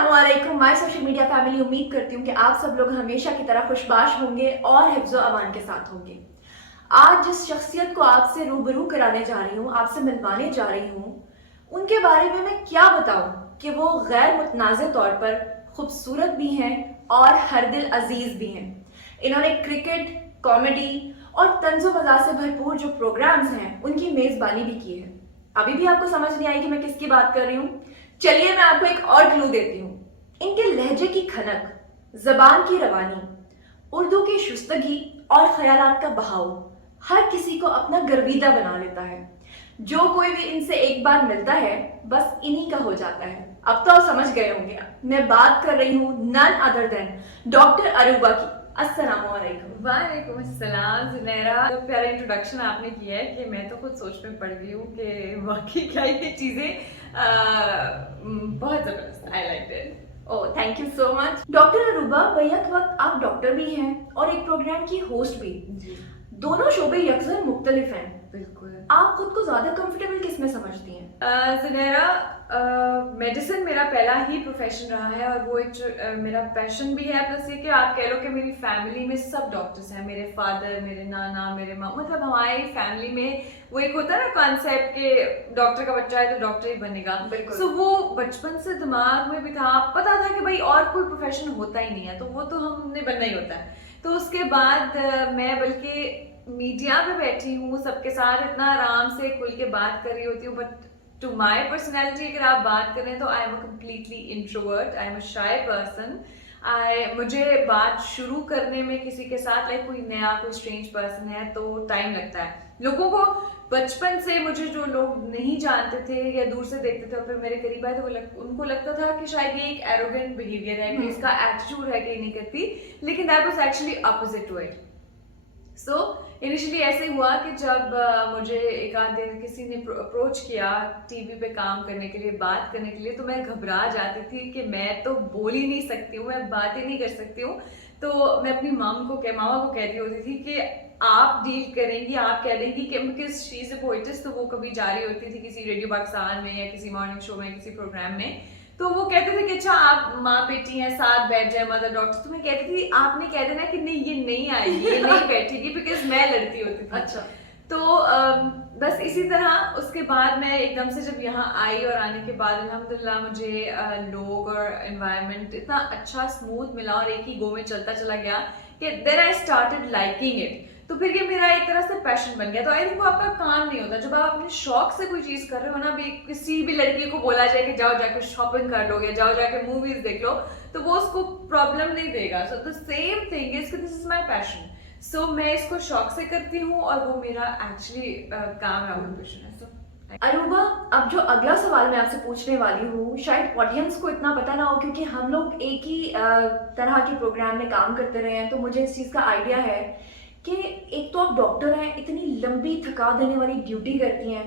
अस्सलामुअलैकुम my social media family. उम्मीद करती हूँ कि आप सब लोग हमेशा की तरह खुशबाश होंगे और हिफ्ज़ो अमान के साथ होंगे। आज जिस शख्सियत को आपसे रूबरू कराने जा रही हूँ, आपसे मिलवाने जा रही हूँ, उनके बारे में मैं क्या बताऊँ कि वो गैर मुतनाज़ तौर पर खूबसूरत भी हैं और हर दिल अजीज़ भी हैं। इन्होंने क्रिकेट, कॉमेडी और तंज़ो मज़ाक से भरपूर जो प्रोग्राम्स हैं, उनकी मेज़बानी भी की है। अभी भी आपको समझ नहीं आई कि मैं किसकी बात कर रही हूँ? चलिए मैं आपको एक और क्लू देती हूँ। इनके लहजे की खनक, जबान की रवानी, उर्दू की शुस्तगी और ख्यालात का बहाव हर किसी को अपना गर्विदा बना लेता है। जो कोई भी इनसे एक बार मिलता है बस इन्हीं का हो जाता है। अब तो आप समझ गए होंगे, मैं बात कर रही हूँ none other than doctor Aruba की। अस्सलाम वालेकुम। वालेकुम अस्सलाम जुनैरा। तो प्यारा इंट्रोडक्शन आपने किया है कि मैं तो खुद सोच में पड़ गई हूँ कि वाकई क्या ये चीज़ें बहुत ज़बरदस्त। I like it. Oh thank you so much doctor Aruba. Back वक्त आप डॉक्टर भी हैं और एक प्रोग्राम की होस्ट भी। जी दोनों शोबे यकसर मुख्तलिफ हैं। बिल्कुल। आप खुद को ज्यादा कंफर्टेबल किस में समझती हैं? जुनैरा, मेडिसिन मेरा पहला ही प्रोफेशन रहा है और वो एक मेरा पैशन भी है। प्लस ये कि आप कह लो कि मेरी फैमिली में सब डॉक्टर्स हैं। मेरे फादर, मेरे नाना, मेरे माँ, मतलब हमारी फैमिली में वो एक होता है ना कॉन्सेप्ट कि डॉक्टर का बच्चा है तो डॉक्टर ही बनेगा। बिल्कुल। सो वो बचपन से दिमाग में भी था, पता था कि भाई और कोई प्रोफेशन होता ही नहीं है, तो वो तो हमने बनना ही होता है। तो उसके बाद मैं बल्कि मीडिया पे बैठी हूँ, सबके साथ इतना आराम से खुल के बात कर रही होती हूँ, बट टू माई पर्सनैलिटी अगर आप बात करें तो I am a completely introvert, I am a shy person. मुझे बात शुरू करने में किसी के साथ लाइक कोई नया कोई स्ट्रेंज पर्सन है तो टाइम लगता है। लोगों को बचपन से मुझे जो लोग नहीं जानते थे या दूर से देखते थे और फिर मेरे करीब आए तो उनको लगता था कि शायद ये एक एरोगेंट बिहेवियर है, कि इसका एटीट्यूड है कि नहीं करती, लेकिन that was actually opposite to it. So initially ऐसे हुआ कि जब मुझे एक आध दिन किसी ने अप्रोच किया टीवी पे काम करने के लिए, बात करने के लिए, तो मैं घबरा जाती थी कि मैं तो बोल ही नहीं सकती हूँ, मैं बात ही नहीं कर सकती हूँ। तो मैं अपनी मामा को कहती होती थी कि आप डील करेंगी, आप कह देंगी कि बिकॉज शी इज अ पोइटिस्ट, तो वो कभी जा रही होती थी किसी रेडियो पाकिस्तान में या किसी मॉर्निंग शो में, किसी प्रोग्राम में, तो वो कहते थे कि अच्छा आप माँ बेटी हैं, साथ बैठ जाए मदर डॉक्टर। तो मैं कहती थी आपने कह देना कि नहीं ये नहीं आएगी, ये नहीं बैठेगी, बिकॉज मैं लड़ती होती थी। अच्छा। तो बस इसी तरह उसके बाद मैं एकदम से जब यहाँ आई और आने के बाद अल्हम्दुलिल्लाह मुझे लोग और एनवायरनमेंट इतना अच्छा स्मूथ मिला और एक ही गो में चलता चला गया कि then I started liking it. तो फिर ये मेरा एक तरह से पैशन बन गया। तो आई थिंक वो आपका काम नहीं होता जब आप अपने शौक से कोई चीज कर रहे हो ना। भी किसी भी लड़की को बोला जाए कि जाओ जाके शॉपिंग कर लो या जाओ जाके मूवीज देख लो, तो वो उसको प्रॉब्लम नहीं देगा। So the same thing is this is my passion. So मैं इसको शौक से करती हूँ और वो मेरा एक्चुअली काम है, ऑक्यूपेशन है। सो अरूबा, अब जो अगला सवाल मैं आपसे पूछने वाली हूँ शायद ऑडियंस को इतना पता ना हो, क्योंकि हम लोग एक ही तरह के प्रोग्राम में काम करते रहे हैं, तो मुझे इस चीज़ का आइडिया है कि एक तो आप डॉक्टर हैं, इतनी लंबी थका देने वाली ड्यूटी करती हैं,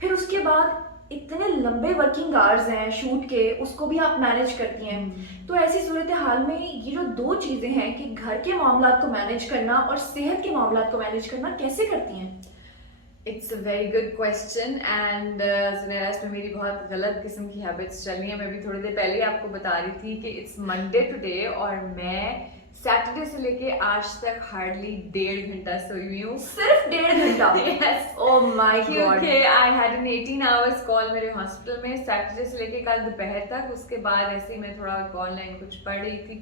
फिर उसके बाद इतने लंबे वर्किंग आवर्स हैं शूट के, उसको भी आप मैनेज करती हैं। तो ऐसी सूरत हाल में ये जो दो चीज़ें हैं कि घर के मामलात को मैनेज करना और सेहत के मामलात को मैनेज करना, कैसे करती हैं? It's a very good question and Junaira, इसमें मेरी बहुत गलत किस्म की हैबिट्स चल रही हैं। मैं भी थोड़ी देर पहले आपको बता रही थी कि इट्स मंडे टुडे और मैं सैटरडे से लेके आज तक हार्डली 1.5 घंटा सोई हुई हूँ। सिर्फ 1.5 घंटा? Yes. Oh my God. क्योंकि I had an 18 hours call मेरे हॉस्पिटल में सैटरडे से लेके कल दोपहर तक। उसके बाद ऐसे ही मैं थोड़ा ऑनलाइन कुछ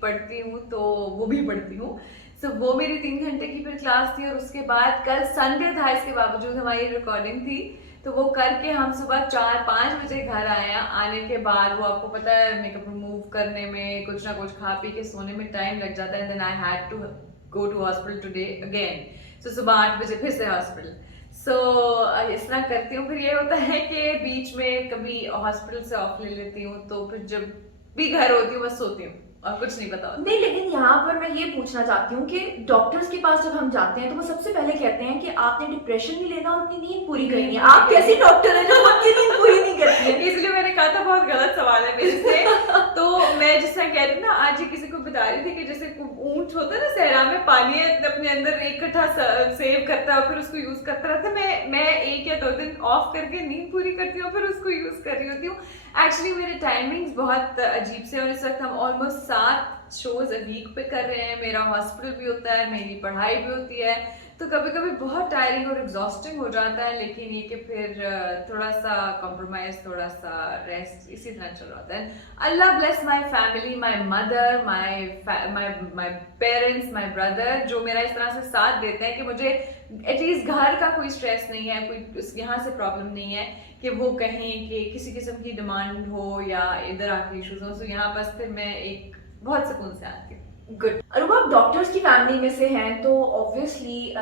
पढ़ती हूँ तो वो भी पढ़ती हूँ। सो वो मेरी 3 घंटे की फिर क्लास थी और उसके बाद कल संडे था, इसके बावजूद हमारी रिकॉर्डिंग थी, तो वो करके हम सुबह 4-5 बजे घर आए। आने के बाद वो आपको पता है मेकअप रिमूव करने में, कुछ ना कुछ खा पी के सोने में टाइम लग जाता है। Then I had to go to hospital today again. So सुबह 8 बजे फिर से हॉस्पिटल। सो इस तरह करती हूँ। फिर ये होता है कि बीच में कभी हॉस्पिटल से ऑफ ले लेती हूँ, तो फिर जब भी घर होती हूँ बस सोती हूँ। और कुछ नहीं पता होता। नहीं, लेकिन यहाँ पर मैं ये पूछना चाहती हूँ कि डॉक्टर्स के पास जब हम जाते हैं तो वो सबसे पहले कहते हैं कि आपने डिप्रेशन नहीं लेना और अपनी नींद पूरी करनी है। आप कैसी डॉक्टर है जो आपकी नींद पूरी नहीं करती है? इसलिए मैंने कहा था बहुत गलत सवाल है मेरे से। तो मैं जिस तरह कहती थी ना, आज ही किसी को बता रही थी कि जैसे ऊंट होता है ना सहरा में, पानी है अपने अंदर इकट्ठा सेव करता है और फिर उसको यूज करता रहता है। मैं 1 या 2 दिन ऑफ करके नींद पूरी करती हूँ फिर उसको यूज कर रही होती हूँ। एक्चुअली मेरे टाइमिंग्स बहुत अजीब से, और इस वक्त हम ऑलमोस्ट 7 शोज अ वीक पे कर रहे हैं। मेरा हॉस्पिटल भी होता है, मेरी पढ़ाई भी होती है, तो कभी कभी बहुत टायरिंग और एग्जॉस्टिंग हो जाता है। लेकिन ये कि फिर थोड़ा सा कॉम्प्रोमाइज, थोड़ा सा रेस्ट, इसी तरह चल रहा है। Allah bless my family, my mother, my parents, my brother, जो मेरा इस तरह से साथ देते हैं कि मुझे एटलीस्ट घर का कोई स्ट्रेस नहीं है, कोई यहाँ से प्रॉब्लम नहीं है कि वो कहें कि किसी किस्म की डिमांड हो या इधर आके इशूज हो। सो यहाँ बस फिर मैं एक बहुत सुकून से आती हूँ। गुड। अरुबा, आप डॉक्टर्स की फैमिली में से हैं तो ऑब्वियसली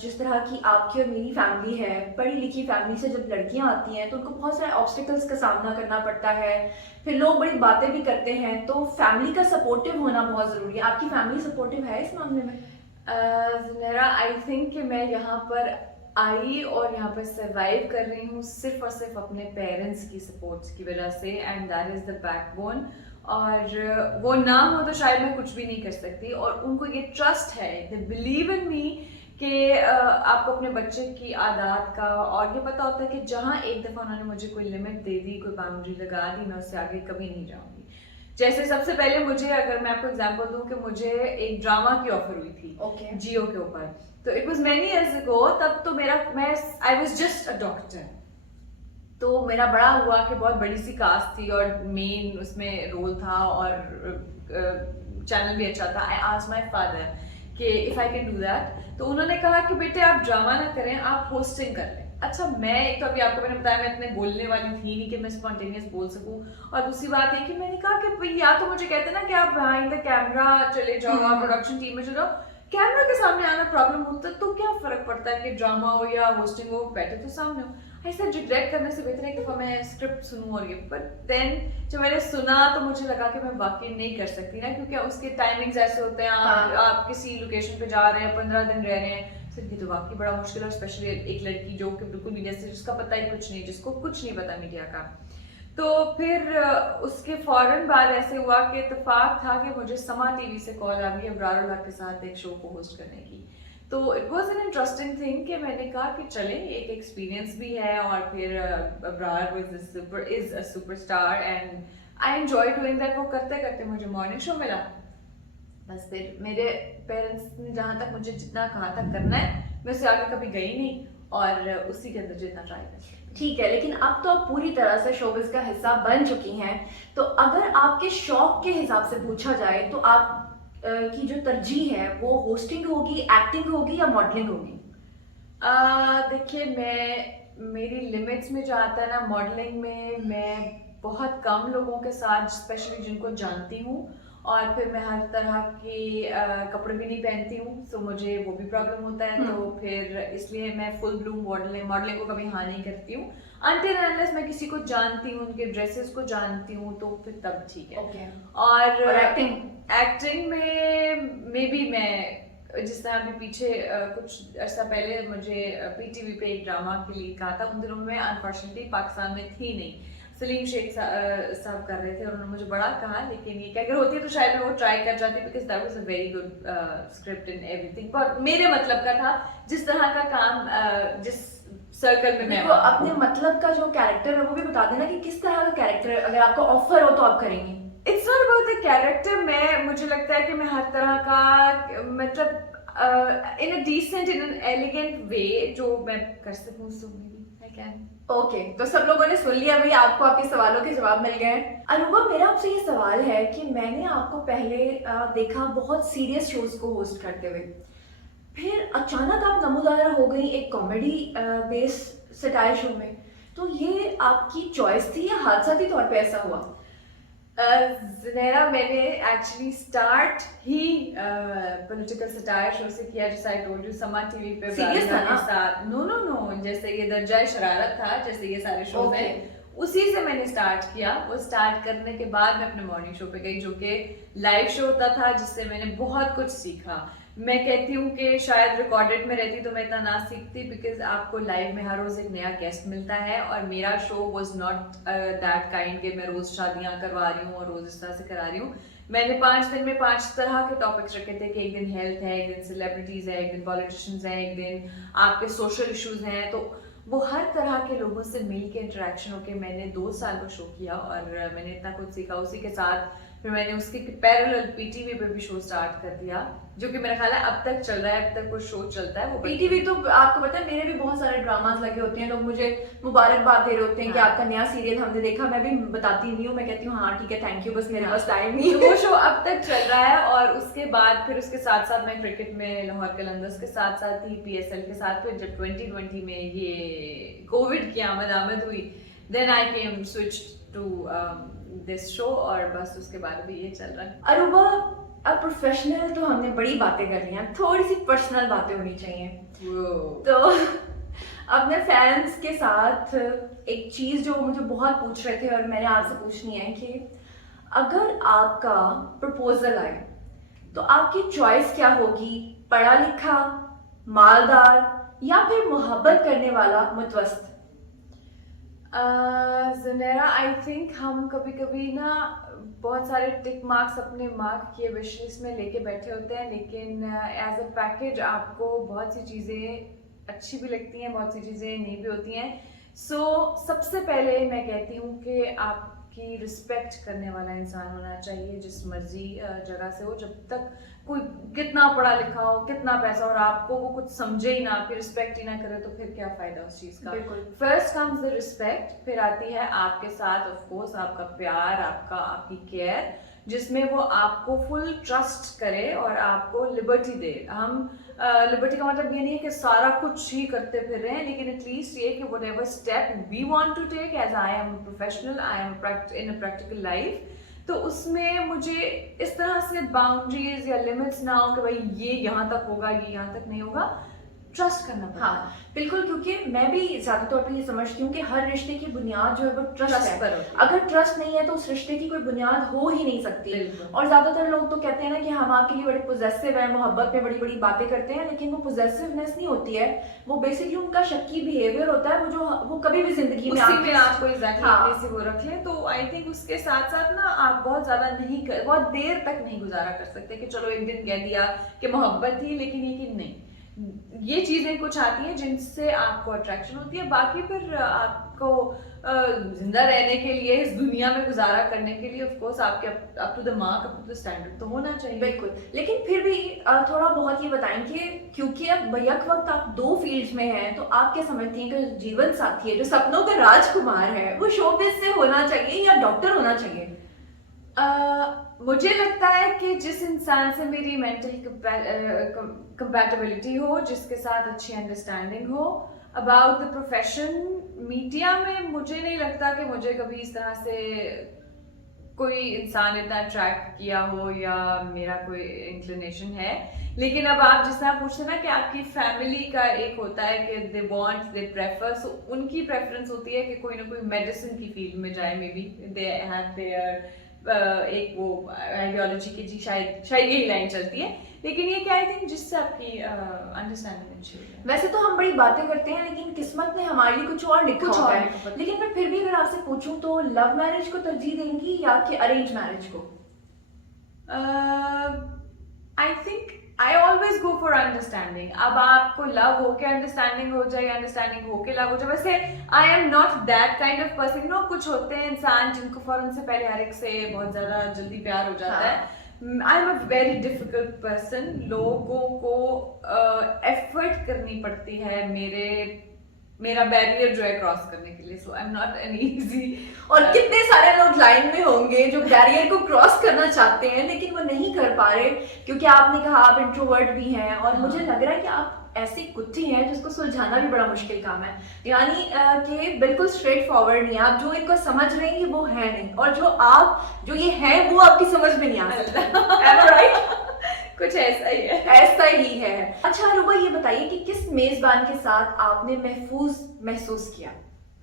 जिस तरह की आपकी और मेरी फैमिली है, पढ़ी लिखी फैमिली से जब लड़कियां आती हैं तो उनको बहुत सारे ऑब्स्टिकल्स का सामना करना पड़ता है, फिर लोग बड़ी बातें भी करते हैं, तो फैमिली का सपोर्टिव होना बहुत ज़रूरी है। आपकी फैमिली सपोर्टिव है इस मामले में? मेरा आई थिंक कि मैं यहाँ पर आई और यहाँ पर सर्वाइव कर रही हूँ सिर्फ और सिर्फ अपने पेरेंट्स की सपोर्ट्स की वजह से, and that is the backbone. और वो ना हो तो शायद मैं कुछ भी नहीं कर सकती। और उनको ये ट्रस्ट है, दे बिलीव इन मी कि आपको अपने बच्चे की आदत का और ये पता होता है कि जहाँ एक दफ़ा उन्होंने मुझे कोई लिमिट दे दी, कोई बाउंड्री लगा दी, मैं उससे आगे कभी नहीं जाऊँगी। जैसे सबसे पहले मुझे, अगर मैं आपको एग्जांपल दूं, कि मुझे एक ड्रामा की ऑफर हुई थी जियो के ऊपर, तो it was many years ago. तब तो मैं I was just a doctor, तो मेरा बड़ा हुआ कि बहुत बड़ी सी कास्ट थी और मेन उसमें रोल था और चैनल भी अच्छा था। आई आस्क्ड माय फादर कि if I can do that, तो उन्होंने कहा कि बेटे आप ड्रामा ना करें, आप होस्टिंग कर लें। अच्छा, मैं एक तो अभी आपको मैंने बताया मैं इतने बोलने वाली थी नहीं कि मैं स्पॉन्टेनियस बोल सकूं, और दूसरी बात ये कि मैंने कहा कि भाई या तो मुझे कहते ना कि आप बिहाइंड द कैमरा चले जाओ, आप प्रोडक्शन टीम में चले जाओ, कैमरा के सामने आना प्रॉब्लम होता है तो क्या फर्क पड़ता है कि ड्रामा हो या होस्टिंग हो, बैठे तो सामने हो। ऐसा रिग्रेट करने से बेहतर एक दफ़ा मैं स्क्रिप्ट सुनूं और ये, बट देन जब मैंने सुना तो मुझे लगा कि मैं वाकई नहीं कर सकती ना, क्योंकि उसके टाइमिंग्स ऐसे होते हैं, आप किसी लोकेशन पे जा रहे हैं, 15 दिन रह रहे हैं, तो ये तो वाकई बड़ा मुश्किल है, स्पेशली एक लड़की जो कि बिल्कुल मीडिया से, जिसका पता ही कुछ नहीं, जिसको कुछ नहीं पता मीडिया का। तो फिर उसके फौरन बाद ऐसे हुआ कि इत्तेफाक था कि मुझे समा टीवी से कॉल आ गई अबरार उल हक के साथ एक शो को होस्ट करने की। तो it was an interesting thing कि मैंने कहा कि चले, एक एक्सपीरियंस भी है, और फिर Abrar is a superstar and I enjoy doing that. वो करते करते मुझे मॉर्निंग शो मिला, बस फिर मेरे पेरेंट्स ने जहाँ तक मुझे जितना कहा था करना है, मैं उससे आगे कभी गई नहीं, और उसी के अंदर जितना ट्राई कर। ठीक है, लेकिन अब तो आप पूरी तरह से शोबिज़ का हिस्सा बन चुकी हैं, तो अगर आपके शौक के हिसाब से पूछा जाए तो आप की जो तरजीह है वो होस्टिंग होगी, एक्टिंग होगी या मॉडलिंग होगी? देखिए, मेरी लिमिट्स में जो आता है ना, मॉडलिंग में मैं बहुत कम लोगों के साथ, स्पेशली जिनको जानती हूँ, और फिर मैं हर तरह के कपड़े भी नहीं पहनती हूँ, तो मुझे वो भी प्रॉब्लम होता है। तो फिर इसलिए मैं फुल ब्लूम मॉडलिंग को कभी हाँ नहीं करती हूँ, अनटिल अनलेस मैं किसी को जानती हूँ, उनके ड्रेसेस को जानती हूँ, तो फिर तब ठीक है। Okay. और एक्टिंग में भी मैं, जिस तरह अभी पीछे कुछ अर्सा पहले मुझे पीटीवी पे एक ड्रामा के लिए कहा था, उन दिनों में अनफॉर्चुनेटली पाकिस्तान में थी नहीं, सलीम शेख साहब कर रहे थे, और उन्होंने मुझे बड़ा कहा, लेकिन ये अगर होती है तो शायद मैं वो ट्राई कर जाती, because that was a very good script in everything, पर मेरे मतलब का था, जिस तरह का काम जिस सर्कल में मैं, अपने मतलब का जो कैरेक्टर है वो भी बता देना कि किस तरह का कैरेक्टर अगर आपको ऑफर हो तो आप करेंगी। It's not about the character, मुझे लगता है कि मैं हर तरह का, मतलब in a decent, in an elegant way जो मैं कर सकूं, so may be I can. Okay, तो सब लोगों ने सुन लिया भाई, आपको आपके सवालों के जवाब मिल गए। अनुभा, मेरा आपसे ये सवाल है कि मैंने आपको पहले देखा बहुत सीरियस शोज को होस्ट करते हुए, फिर अचानक आप नमूदार हो गई एक कॉमेडी बेस्ड सटायर शो में, तो ये आपकी चॉइस थी या हादसाती तौर पे ऐसा हुआ? ज़ुनैरा, मैंने एक्चुअली स्टार्ट ही पॉलिटिकल सटायर शो से किया, जैसे आई टोल्ड यू, समा टीवी पे सीरियस था ना? साथ। नो, जैसे ये दर्जा शरारत था, जैसे ये सारे शोज हैं, उसी से मैंने स्टार्ट किया। वो स्टार्ट करने के बाद मैं अपने मॉर्निंग शो पे गई, जो कि लाइव शो होता था, जिससे मैंने बहुत कुछ सीखा। मैं कहती हूँ कि शायद रिकॉर्डेड में रहती तो मैं इतना ना सीखती, बिकॉज आपको लाइव में हर रोज एक नया गेस्ट मिलता है, और मेरा show was not that kind कि मैं रोज शादियां करवा रही हूँ और रोज इस तरह से करा रही हूँ। मैंने 5 दिन में 5 तरह के टॉपिक्स रखे थे कि एक दिन हेल्थ है, एक दिन सेलिब्रिटीज है, एक दिन पॉलिटिशियंस हैं, एक दिन आपके सोशल इश्यूज हैं। तो वो हर तरह के लोगों से मिल के इंटरेक्शन होके मैंने 2 साल का शो किया, और मैंने इतना कुछ सीखा। उसी के साथ फिर मैंने उसके पैरेलल पीटीवी पे भी शो स्टार्ट कर दिया, जो कि मेरा ख्याल है अब तक चल रहा है, अब तक वो शो चलता है। वो पीटीवी तो आपको पता है, मेरे भी बहुत सारे ड्रामास लगे होते हैं, लोग मुझे मुबारकबाद दे रहे होते हैं कि हाँ। आपका नया सीरियल हमने देखा। मैं भी बताती नहीं हूँ, मैं कहती हूँ हाँ ठीक है, थैंक यू, बस मेरे पास टाइम नहीं तो है। वो शो अब तक चल रहा है। और उसके बाद फिर उसके साथ साथ मैं क्रिकेट में लाहौर कलंदर्स के साथ साथ ही पीएसएल के साथ, फिर जब 2020 में ये कोविड की आमद हुई, then I came switch to this show, और बस उसके बाद भी ये चल रहा है। अरूबा, अब प्रोफेशनल तो हमने बड़ी बातें कर ली हैं, थोड़ी सी पर्सनल बातें होनी चाहिए। तो अपने फैंस के साथ एक चीज जो मुझे बहुत पूछ रहे थे और मैंने आपसे पूछनी है कि अगर आपका प्रपोजल आए तो आपकी चॉइस क्या होगी? पढ़ा लिखा, मालदार, या फिर मोहब्बत करने वाला मुतवस्त? ज़ुनैरा, आई थिंक हम कभी कभी ना बहुत सारे टिक मार्क्स अपने मार्क किए विश लिस्ट में लेके बैठे होते हैं, लेकिन एज अ पैकेज आपको बहुत सी चीज़ें अच्छी भी लगती हैं, बहुत सी चीज़ें नहीं भी होती हैं। सो सबसे पहले मैं कहती हूँ कि आपकी रिस्पेक्ट करने वाला इंसान होना चाहिए, जिस मर्जी जगह से हो। जब तक कोई कितना पढ़ा लिखा हो, कितना पैसा, और आपको वो कुछ समझे ही ना, आपकी रिस्पेक्ट ही ना करे, तो फिर क्या फायदा उस चीज का। बिल्कुल। फर्स्ट कम्स द रिस्पेक्ट, फिर आती है आपके साथ ऑफ कोर्स आपका प्यार, आपकी केयर, जिसमें वो आपको फुल ट्रस्ट करे और आपको लिबर्टी दे। हम लिबर्टी का मतलब ये नहीं है कि सारा कुछ ही करते फिर रहे हैं, लेकिन एटलीस्ट ये कि whatever step we want to take, as I am professional, I am in a practical life, तो उसमें मुझे इस तरह से बाउंड्रीज या लिमिट्स ना हो कि भाई ये यहाँ तक होगा, ये यहाँ तक नहीं होगा। ट्रस्ट करना पड़ता है। हाँ बिल्कुल, क्योंकि मैं भी ज्यादा तौर पर ये समझती हूँ कि हर रिश्ते की बुनियाद जो है वो ट्रस्ट है। पर होती है। अगर ट्रस्ट नहीं है तो उस रिश्ते की कोई बुनियाद हो ही नहीं सकती। बिल्कुल। और ज्यादातर लोग तो कहते हैं ना कि हम आपके लिए बड़े पोजेसिव हैं, मोहब्बत में बड़ी बड़ी बातें करते हैं, लेकिन वो पोजेसिवनेस नहीं होती है, वो बेसिकली उनका शक्की बिहेवियर होता है, वो कभी भी जिंदगी में उसी में आपको एग्जैक्टली हाँ। ऐसे वो रख लें। तो आई थिंक उसके साथ साथ ना आप बहुत ज्यादा बहुत देर तक नहीं गुजारा कर सकते कि चलो एक दिन कह दिया कि मोहब्बत थी, लेकिन ये कि नहीं, ये चीजें कुछ आती हैं जिनसे आपको अट्रैक्शन होती है। बाकी फिर आपको जिंदा रहने के लिए, इस दुनिया में गुजारा करने के लिए ऑफ कोर्स आपके up to the mark, up to the standard तो होना चाहिए। बिल्कुल, लेकिन फिर भी थोड़ा बहुत ये बताएंगे, क्योंकि अब बैक वक्त आप 2 फील्ड्स में हैं, तो आप क्या समझती हैं कि जीवन साथी है, जो सपनों का राजकुमार है, वो शोबिज से होना चाहिए या डॉक्टर होना चाहिए? मुझे लगता है कि जिस इंसान से मेरी मेंटल कंपैटिबिलिटी हो, जिसके साथ अच्छी अंडरस्टैंडिंग हो अबाउट द प्रोफेशन। मीडिया में मुझे नहीं लगता कि मुझे कभी इस तरह से कोई इंसान इतना अट्रैक्ट किया हो या मेरा कोई इंक्लिनेशन है। लेकिन अब आप जिस तरह पूछते हैं ना कि आपकी फैमिली का एक होता है कि दे वांट, दे प्रेफर, सो उनकी प्रेफरेंस होती है कि कोई ना कोई मेडिसिन की फील्ड में जाए, may be they have their एक वो आइडियोलॉजी की, जी शायद यही लाइन चलती है। लेकिन ये क्या, आई थिंक जिससे आपकी अंडरस्टैंडिंग अच्छी है। वैसे तो हम बड़ी बातें करते हैं, लेकिन किस्मत ने हमारे लिए कुछ और लिखा होता है। लेकिन मैं फिर भी अगर आपसे पूछूं तो लव मैरिज को तरजीह देंगी या कि अरेंज मैरिज को? I think I always go for understanding. अब आपको लव हो के अंडरस्टैंडिंग हो जाए, अंडरस्टैंडिंग हो के लव हो जाए, वैसे I am not that kind of person. No, कुछ होते हैं इंसान जिनको फौरन से पहले हर एक से बहुत ज्यादा जल्दी प्यार हो जाता है। I am a very difficult person. लोगों को एफर्ट करनी पड़ती है मेरा बैरियर जो है क्रॉस करने के लिए। So I am not an easy. और कितने सारे लोग लाइन में होंगे जो बैरियर को क्रॉस करना चाहते हैं लेकिन वो नहीं कर पा रहे, क्योंकि आपने कहा आप इंट्रोवर्ट भी हैं, और मुझे लग रहा है कि आप ऐसी कुत्ती हैं जिसको सुलझाना भी बड़ा मुश्किल काम है। यानी कि बिल्कुल स्ट्रेट फॉरवर्ड नहीं है आप, जो इनको समझ रहे हैं वो है नहीं, और जो ये है वो आपकी समझ में नहीं आ सकता। राइट? कुछ ऐसा ही है। ऐसा ही है। अच्छा अरूबा, ये बताइए कि किस मेजबान के साथ आपने महफूज महसूस किया?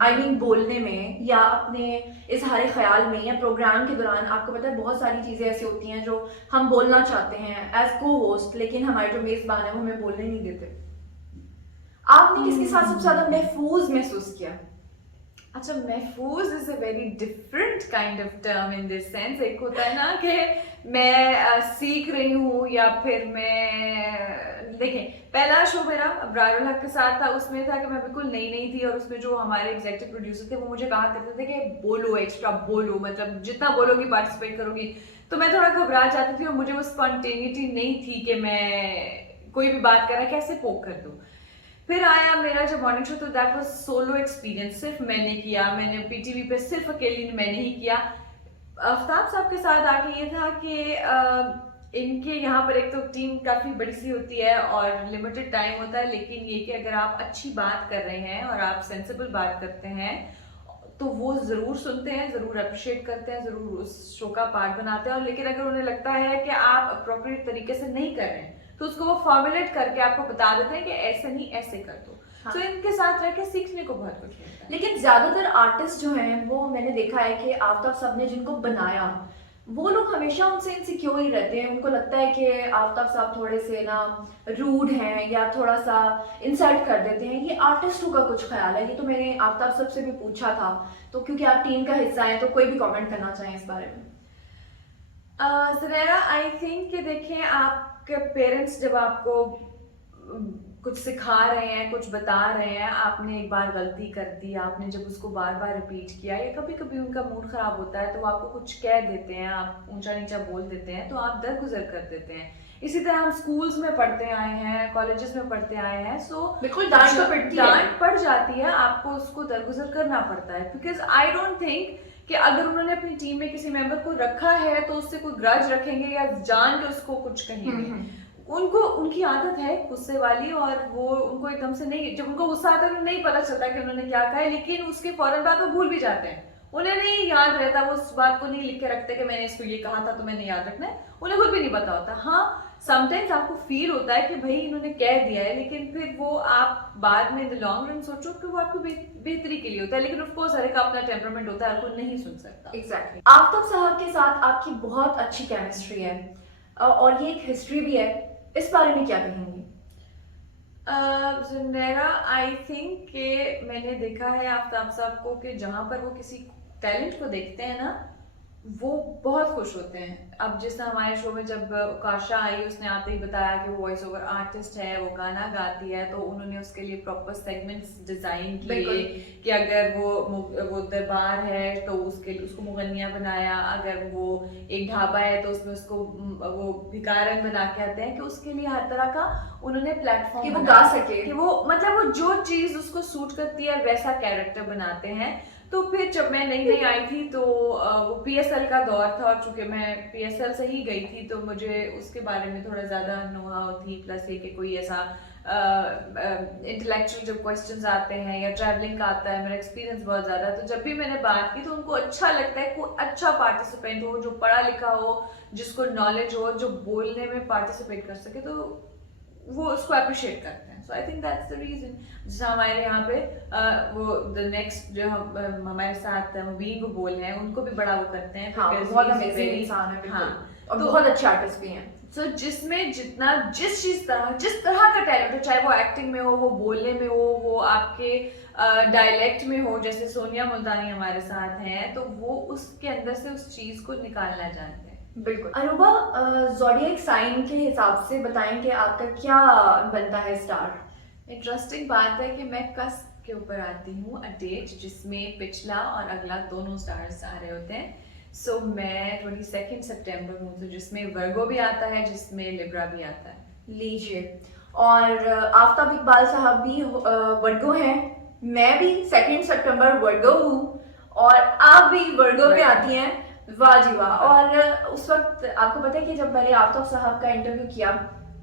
आई मीन बोलने में या अपने इजहार ख्याल में या प्रोग्राम के दौरान आपको पता है बहुत सारी चीज़ें ऐसी होती हैं जो हम बोलना चाहते हैं एज को होस्ट, लेकिन हमारे जो मेज़बान है वो हमें बोलने नहीं देते। आपने किसके साथ सबसे ज़्यादा महफूज महसूस किया? अच्छा, महफूज is a very different kind of term in this sense. एक होता है ना कि मैं सीख रही हूँ, या फिर मैं देखें, पहला शो मेरा अब्रारुल हक के साथ था, उसमें था कि मैं बिल्कुल नई नई थी और उसमें जो हमारे एग्जीक्यूटिव प्रोड्यूसर थे वो मुझे कहा करते थे कि बोलो, एक्स्ट्रा बोलो, मतलब जितना बोलोगी पार्टिसिपेट करोगी। तो मैं थोड़ा घबरा जाती थी और मुझे वो स्पॉन्टेनिटी नहीं थी कि मैं कोई भी बात कर रहा है कैसे पोक कर दूँ। फिर आया मेरा जो मॉर्निंग शो, तो दैट वाज सोलो एक्सपीरियंस, सिर्फ मैंने किया, मैंने पीटीवी पे सिर्फ अकेली मैंने ही किया। आफ्ताब साहब के साथ आके ये था कि इनके यहाँ पर एक तो टीम काफ़ी बड़ी सी होती है और लिमिटेड टाइम होता है, लेकिन ये कि अगर आप अच्छी बात कर रहे हैं और आप सेंसिबल बात करते हैं तो वो ज़रूर सुनते हैं, ज़रूर अप्रिशिएट करते हैं, ज़रूर उस शो का पार्ट बनाते हैं। और लेकिन अगर उन्हें लगता है कि आप अप्रोप्रिएट तरीके से नहीं कर रहे हैं तो उसको वो फॉर्मुलेट करके आपको बता देते हैं कि ऐसे नहीं, ऐसे कर दो। हाँ। तो इनके साथ रह के सीखने को बहुत कुछ मिलता है। लेकिन ज्यादातर आर्टिस्ट जो हैं वो मैंने देखा है कि आफ्ताब साहब ने जिनको बनाया वो लोग हमेशा उनसे इनसिक्योर ही रहते हैं। उनको लगता है कि आफ्ताब साहब थोड़े से ना रूड हैं या थोड़ा सा इंसल्ट कर देते हैं। ये आर्टिस्टों का कुछ ख्याल है? ये तो मैंने आफ्ताब साहब से भी पूछा था, तो क्योंकि आप टीम का हिस्सा हैं तो कोई भी कमेंट करना चाहें इस बारे में। ज़ुनैरा, आई थिंक कि देखें, आपके पेरेंट्स जब आपको कुछ सिखा रहे हैं, कुछ बता रहे हैं, आपने एक बार गलती कर दी, आपने जब उसको बार बार रिपीट किया, या कभी कभी उनका मूड ख़राब होता है तो वो आपको कुछ कह देते हैं, आप ऊंचा नीचा बोल देते हैं, तो आप दरगुजर कर देते हैं। इसी तरह हम स्कूल्स में पढ़ते आए हैं, कॉलेजेस में पढ़ते आए हैं, सो बिल्कुल डांट पड़ जाती है, आपको उसको दरगुजर करना पड़ता है। बिकॉज आई डोंट थिंक कि अगर उन्होंने अपनी टीम में किसी मेंबर को रखा है तो उससे कोई ग्रज रखेंगे या जान के उसको कुछ कहेंगे। उनको उनकी आदत है गुस्से वाली, और वो उनको एकदम से नहीं, जब उनको गुस्सा आता है उन्हें नहीं पता चलता कि उन्होंने क्या कहा है, लेकिन उसके फौरन बाद वो भूल भी जाते हैं। उन्हें नहीं याद रहता, वो उस बात को नहीं लिख के रखते कि मैंने इसको ये कहा था तो मैंने याद रखना है, उन्हें खुद भी नहीं पता होता। हाँ, समटाइम्स आपको फील होता है कि भाई इन्होंने कह दिया है, लेकिन फिर वो आप बाद में इन द लॉन्ग रन सोचो कि वो आपकी बेहतरी के लिए होता है। लेकिन ऑफ कोर्स हर एक का अपना टेम्परामेंट होता है, आपको नहीं सुन सकता। एग्जैक्टली। आफ्ताब साहब के साथ आपकी बहुत अच्छी केमिस्ट्री है और ये एक हिस्ट्री भी है, इस बारे में क्या कहेंगी? ज़ुनैरा, आई थिंक कि मैंने देखा है आफ्ताब साहब को कि जहाँ पर वो किसी टैलेंट को देखते हैं ना, वो बहुत खुश होते हैं। अब जिस हमारे शो में जब काशा आई, उसने आते ही बताया कि वो वॉइस ओवर आर्टिस्ट है, वो गाना गाती है, तो उन्होंने उसके लिए प्रॉपर सेगमेंट्स डिजाइन किए कि अगर वो दरबार है तो उसको मुगन्निया बनाया, अगर वो एक ढाबा है तो उसमें उसको वो भिकारन बना के आते हैं कि उसके लिए हर तरह का उन्होंने प्लेटफॉर्म कि वो गा सके, कि वो मतलब वो जो चीज़ उसको सूट करती है वैसा कैरेक्टर बनाते हैं। तो फिर जब मैं नई नई आई थी तो वो पीएसएल का दौर था, और चूंकि मैं पीएसएल से ही गई थी तो मुझे उसके बारे में थोड़ा ज़्यादा नो-हाउ थी, प्लस ये कि कोई ऐसा इंटेलेक्चुअल जब क्वेश्चंस आते हैं या ट्रैवलिंग का आता है, मेरा एक्सपीरियंस बहुत ज़्यादा, तो जब भी मैंने बात की तो उनको अच्छा लगता है कोई अच्छा पार्टिसिपेंट हो, जो पढ़ा लिखा हो, जिसको नॉलेज हो, जो बोलने में पार्टिसिपेट कर सके, तो वो उसको अप्रिशिएट करते हैं। So I think that's the reason. जैसे हमारे यहाँ पे वो द नेक्स्ट जो हमारे साथ मुबीन वो बोल हैं, उनको भी बड़ा वो करते हैं। हाँ, बहुत अमेजिंग इंसान है, हाँ, और तो बहुत अच्छे आर्टिस्ट भी हैं। सो जिसमें जितना जिस तरह का टैलेंट हो, चाहे वो एक्टिंग में हो, वो बोलने में हो, वो आपके डायलेक्ट में हो, जैसे सोनिया मुल्तानी हमारे साथ हैं, तो वो उसके अंदर से उस चीज़ को निकालना जानते हैं। बिल्कुल। अरूबा, ज़ोडिएक साइन के हिसाब से बताएं कि आपका क्या बनता है स्टार? इंटरेस्टिंग बात है कि मैं कस्प के ऊपर आती हूँ, अ डेट जिसमें पिछला और अगला दोनों स्टार्स आ रहे होते हैं। सो मैं 22 सितंबर हूँ, तो जिसमें वर्गो भी आता है, जिसमें लिब्रा भी आता है। लीजिए, और आफ्ताब इकबाल साहब भी वर्गो हैं, मैं भी 2 सितंबर वर्गो हूँ, और आप भी वर्गो में आती हैं। वाह जी वाह। और उस वक्त आपको पता है कि जब मैंने आफ्ताब साहब का इंटरव्यू किया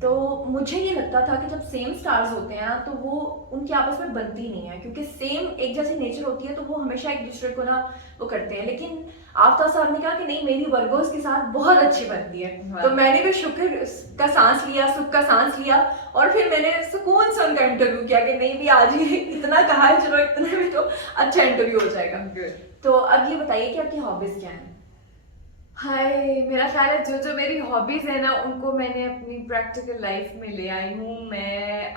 तो मुझे ये लगता था कि जब सेम स्टार्स होते हैं ना तो वो उनकी आपस में बनती नहीं है, क्योंकि सेम एक जैसी नेचर होती है तो वो हमेशा एक दूसरे को ना वो करते हैं। लेकिन आफ्ताब साहब ने कहा कि नहीं, मेरी वर्गोस के साथ बहुत अच्छी बनती है। वाह। तो मैंने भी शुक्र का सांस लिया, सुख का सांस लिया, और फिर मैंने सुकून से उनका इंटरव्यू किया कि नहीं भी आज ही इतना कहा है, चलो इतने में तो अच्छा इंटरव्यू हो जाएगा। तो अब ये बताइए कि आपकी हॉबीज क्या हैं? हाय, मेरा ख्याल है जो जो मेरी हॉबीज है ना उनको मैंने अपनी प्रैक्टिकल लाइफ में ले आई हूँ। मैं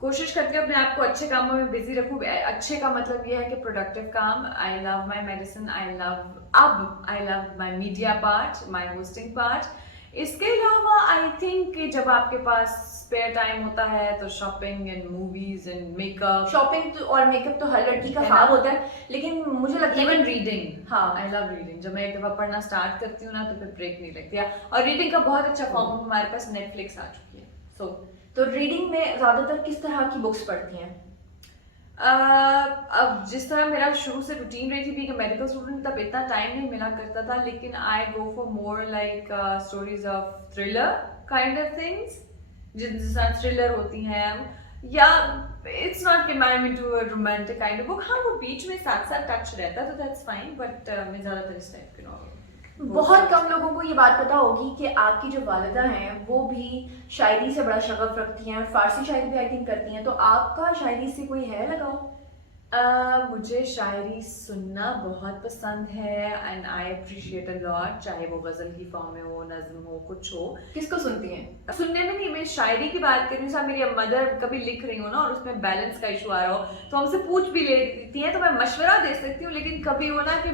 कोशिश करती हूँ अपने आप को अच्छे कामों में बिजी रखूँ। अच्छे का मतलब ये है कि प्रोडक्टिव काम। I love my medicine, I love my media part, my hosting part. इसके अलावा आई थिंक कि जब आपके पास स्पेयर टाइम होता है तो shopping and movies and makeup. Shopping और मेकअप तो हर लड़की का है ख्वाब ना? होता है, लेकिन मुझे लगता है इवन कि रीडिंग, हाँ। I love reading. जब मैं एक दफा पढ़ना स्टार्ट करती हूँ ना तो फिर ब्रेक नहीं लगती है। और रीडिंग का बहुत अच्छा फॉर्म हमारे पास नेटफ्लिक्स आ चुकी है। सो तो रीडिंग में ज्यादातर किस तरह की बुक्स पढ़ती हैं? अब जिस तरह मेरा शुरू से रूटीन रही थी बीइंग अ मेडिकल स्टूडेंट, तब इतना टाइम नहीं मिला करता था। लेकिन I go for more like stories of thriller kind of things, जिनके साथ थ्रिलर होती हैं। या इट्स नॉट कि मैं into a romantic kind of book. हाँ, वो बीच में साथ साथ टच रहता है तो दैट्स फाइन, बट मैं ज्यादातर इस टाइप के नॉवल। बहुत कम लोगों को ये बात पता होगी कि आपकी जो वालिदा हैं वो भी शायरी से बड़ा शगफ रखती हैं और फारसी शायरी भी आई थिंक करती हैं। तो आपका शायरी से कोई है लगाव? मुझे शायरी सुनना बहुत पसंद है and I appreciate a lot, चाहे वो गजल की फॉर्म में हो, नज्म हो, कुछ हो। किसको सुनती हैं? सुनने में नहीं, मैं शायरी की बात कर रही हूँ। साहब, मेरी मदर कभी लिख रही हो ना और उसमें बैलेंस का इशू आ रहा हो तो हमसे पूछ भी लेती हैं, तो मैं मशवरा दे सकती हूँ। लेकिन कभी हो ना कि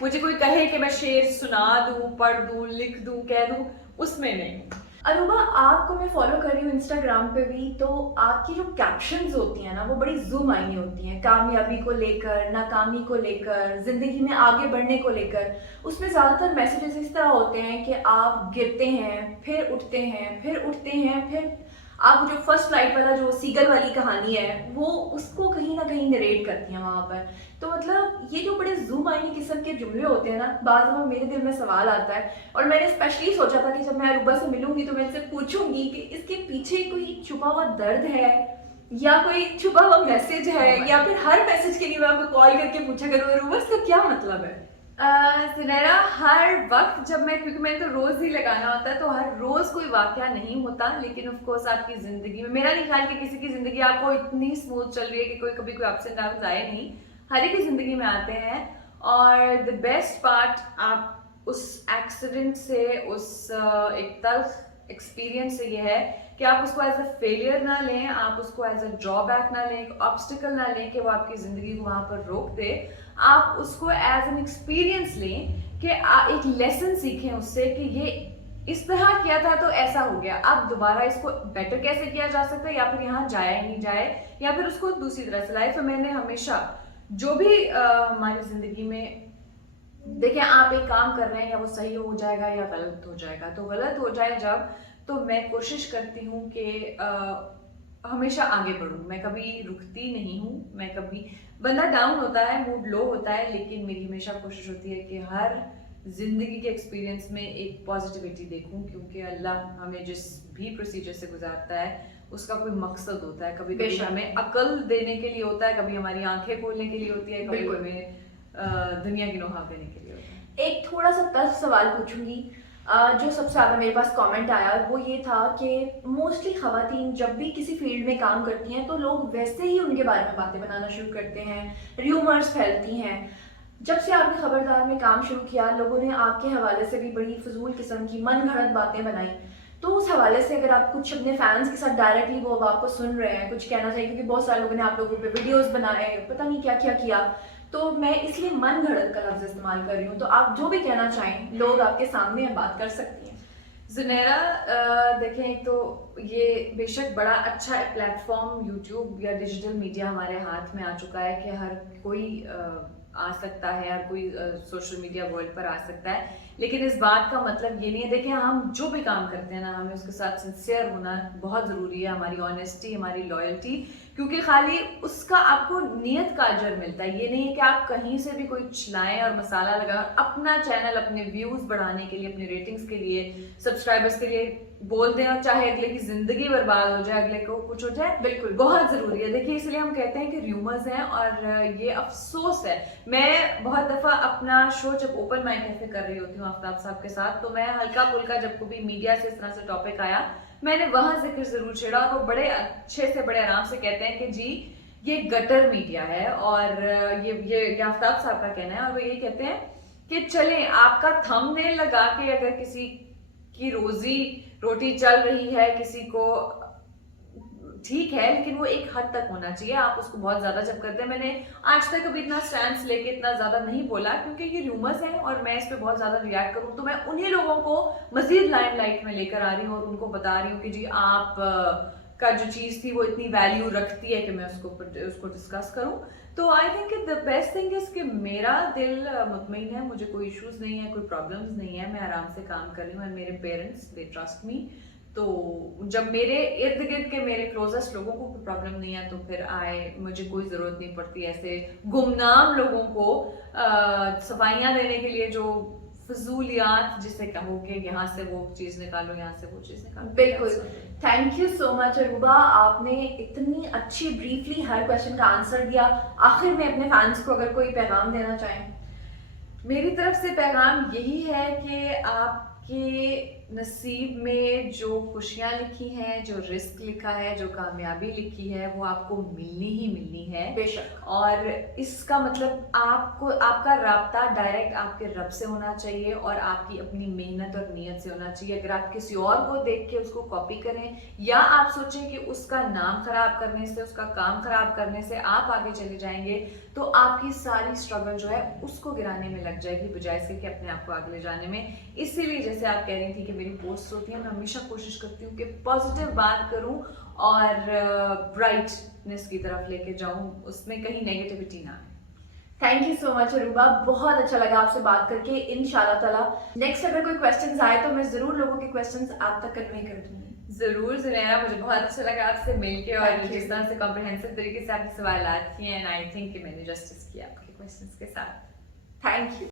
मुझे कोई कहे कि मैं शेर सुना दूँ, पढ़ दूँ, लिख दूँ, कह दूँ, उसमें नहीं। अरूबा, आपको मैं फॉलो कर रही हूँ इंस्टाग्राम पे भी, तो आपकी जो कैप्शंस होती हैं ना वो बड़ी जूम आईनी होती हैं, कामयाबी को लेकर, नाकामी को लेकर, जिंदगी में आगे बढ़ने को लेकर। उसमें ज़्यादातर मैसेजेस इस तरह होते हैं कि आप गिरते हैं, फिर उठते हैं, फिर उठते हैं, फिर आप जो फर्स्ट फ्लाइट वाला जो सीगल वाली कहानी है वो उसको कहीं ना कहीं नरेट करती हैं वहाँ पर। तो मतलब ये जो बड़े जूम आईनी किस्म के जुमले होते हैं ना, बार बार मेरे दिल में सवाल आता है। और मैंने स्पेशली सोचा था कि जब मैं अरूबा से मिलूंगी तो मैं इनसे पूछूंगी कि इसके पीछे कोई छुपा हुआ दर्द है या कोई छुपा हुआ मैसेज है, या फिर हर मैसेज के लिए मैं आपको कॉल करके पूछा करूँ अरूबा इसका क्या मतलब है? सुनैरा, हर वक्त जब क्योंकि मैंने तो रोज ही लगाना होता है तो हर रोज कोई वाकया नहीं होता। लेकिन ऑफ कोर्स आपकी जिंदगी में, मेरा नहीं ख्याल कि किसी की जिंदगी आपको इतनी स्मूथ चल रही है कि कभी कोई अप्स एंड डाउन आए नहीं। हर एक की जिंदगी में आते हैं। और द बेस्ट पार्ट, आप उस एक्सीडेंट से, उस एक तल्ख एक्सपीरियंस से ये है कि आप उसको एज अ फेलियर ना लें, आप उसको एज अ ड्रॉबैक ना लें, एक ऑब्स्टिकल ना लें कि वो आपकी जिंदगी को वहां पर रोक दे। आप उसको एज एन एक्सपीरियंस लें कि एक लेसन सीखें उससे कि ये इस तरह किया था तो ऐसा हो गया, अब दोबारा इसको बेटर कैसे किया जा सकता है, या फिर यहाँ जाए नहीं जाए, या फिर उसको दूसरी तरह से लाए। तो मैंने हमेशा जो भी हमारी जिंदगी में देखिए, आप एक काम कर रहे हैं, या वो सही हो जाएगा या गलत हो जाएगा। तो गलत हो जाए जब, तो मैं कोशिश करती हूँ कि हमेशा आगे बढ़ूँ। मैं कभी रुकती नहीं हूँ। मैं कभी, बंदा डाउन होता है, मूड लो होता है, लेकिन मेरी हमेशा कोशिश होती है कि हर जिंदगी के एक्सपीरियंस में एक पॉजिटिविटी देखूं, क्योंकि अल्लाह हमें जिस भी प्रोसीजर से गुजारता है उसका कोई मकसद होता है। कभी कभी हमें अकल देने के लिए होता है, कभी हमारी आंखें खोलने के लिए होती है, कभी हमें दुनिया की नौहा देने के लिए होता है। एक थोड़ा सा टफ सवाल पूछूंगी। जो सबसे ज़्यादा मेरे पास कमेंट आया वो ये था कि मोस्टली ख़वातीन जब भी किसी फील्ड में काम करती हैं तो लोग वैसे ही उनके बारे में बातें बनाना शुरू करते हैं, र्यूमर्स फैलती हैं। जब से आपने खबरदार में काम शुरू किया, लोगों ने आपके हवाले से भी बड़ी फजूल किस्म की मन घड़त बातें बनाई। तो उस हवाले से अगर आप कुछ अपने फैंस के साथ डायरेक्टली, वो अब आपको सुन रहे हैं, कुछ कहना चाहिए, क्योंकि बहुत सारे लोगों ने आप लोगों पे वीडियोस बनाए, पता नहीं क्या क्या किया, तो मैं इसलिए मन घड़त का लफ्ज इस्तेमाल कर रही हूँ। तो आप जो भी कहना चाहें, लोग आपके सामने बात कर सकती हैं। जुनैरा, देखें तो ये बेशक बड़ा अच्छा प्लेटफॉर्म यूट्यूब या डिजिटल मीडिया हमारे हाथ में आ चुका है कि हर कोई आ सकता है, हर कोई सोशल मीडिया वर्ल्ड पर आ सकता है। लेकिन इस बात का मतलब ये नहीं है, देखिए हम जो भी काम करते हैं ना, हमें उसके साथ सिंसियर होना बहुत ज़रूरी है, हमारी ऑनेस्टी, हमारी लॉयल्टी, क्योंकि खाली उसका आपको नियत का अजर मिलता है। ये नहीं है कि आप कहीं से भी कोई चलाएं और मसाला लगाएं, अपना चैनल अपने व्यूज़ बढ़ाने के लिए, अपने रेटिंग्स के लिए, सब्सक्राइबर्स के लिए बोल दें, और चाहे अगले की ज़िंदगी बर्बाद हो जाए, अगले को कुछ हो जाए, बिल्कुल बहुत ज़रूरी है। देखिए इसलिए हम कहते हैं कि र्यूमर्स हैं, और ये अफसोस है। मैं बहुत दफ़ा अपना शो जब ओपन माइक कैफे कर रही होती हूँ आफ्ताब साहब के साथ, तो मैं हल्का फुल्का जब कभी मीडिया से इस तरह से टॉपिक आया, मैंने वहां जिक्र जरूर छेड़ा, और वो बड़े अच्छे से बड़े आराम से कहते हैं कि जी ये गटर मीडिया है, और ये आफ्ताब साहब का कहना है, और वो यही कहते हैं कि चलें आपका थंबनेल लगा के अगर किसी की रोजी रोटी चल रही है, किसी को ठीक है, लेकिन वो एक हद तक होना चाहिए। आप उसको बहुत ज्यादा जब करते हैं, मैंने आज तक कभी इतना स्टैंड लेके इतना ज्यादा नहीं बोला, क्योंकि ये रूमर्स हैं और मैं इस पे बहुत ज्यादा रिएक्ट करूं तो मैं उन्हीं लोगों को मजीद लाइमलाइट में लेकर आ रही हूँ और उनको बता रही हूँ कि जी आप का जो चीज थी वो इतनी वैल्यू रखती है कि मैं उसको डिस्कस करूं। तो I think the best thing is कि मेरा दिल मुतमईन है, मुझे कोई इश्यूज नहीं है, कोई प्रॉब्लम्स नहीं है, मैं आराम से काम कर रही हूँ, और मेरे पेरेंट्स दे ट्रस्ट मी। तो जब मेरे इर्द गिर्द के मेरे क्लोजेस्ट लोगों को कोई प्रॉब्लम नहीं है, तो फिर मुझे कोई ज़रूरत नहीं पड़ती ऐसे गुमनाम लोगों को सफाइयाँ देने के लिए, जो फजूलियात जिसे कहो कि यहाँ से वो चीज़ निकालो, यहाँ से वो चीज़ निकालो। बिल्कुल। Thank you so much Aruba, आपने इतनी अच्छी ब्रीफली हर क्वेश्चन का आंसर दिया। आखिर में अपने फैंस को अगर कोई पैगाम देना चाहें। मेरी तरफ से पैगाम यही है कि आपके नसीब में जो खुशियां लिखी हैं, जो रिस्क लिखा है, जो कामयाबी लिखी है, वो आपको मिलनी ही मिलनी है बेशक। और इसका मतलब आपको आपका राब्ता डायरेक्ट आपके रब से होना चाहिए और आपकी अपनी मेहनत और नीयत से होना चाहिए। अगर आप किसी और को देख के उसको कॉपी करें, या आप सोचें कि उसका नाम खराब करने से, उसका काम खराब करने से आप आगे चले जाएंगे, तो आपकी सारी स्ट्रगल जो है उसको गिराने में लग जाएगी, बजाय इसके कि अपने आप को आगे ले जाने में। इसीलिए जैसे आप कह रही थी कि मेरी पोस्ट होती है, मैं हमेशा कोशिश करती हूँ कि पॉजिटिव बात करूँ और ब्राइटनेस की तरफ लेके जाऊँ, उसमें कहीं नेगेटिविटी ना आए। Thank you so much Aruba, बहुत अच्छा लगा आपसे बात करके। इंशाल्लाह ताला नेक्स्ट अगर कोई क्वेश्चंस आए तो मैं जरूर लोगों के क्वेश्चंस आप तक कन्वे कर दूंगी। जरूर जुनैरा, मुझे बहुत अच्छा लगा आपसे मिलके और Thank you. जिस तरह से कॉम्प्रिहेंसिव तरीके से आपने सवाल किए, एंड आई थिंक कि मैंने जस्टिस किया आपके क्वेश्चंस के साथ। Thank you.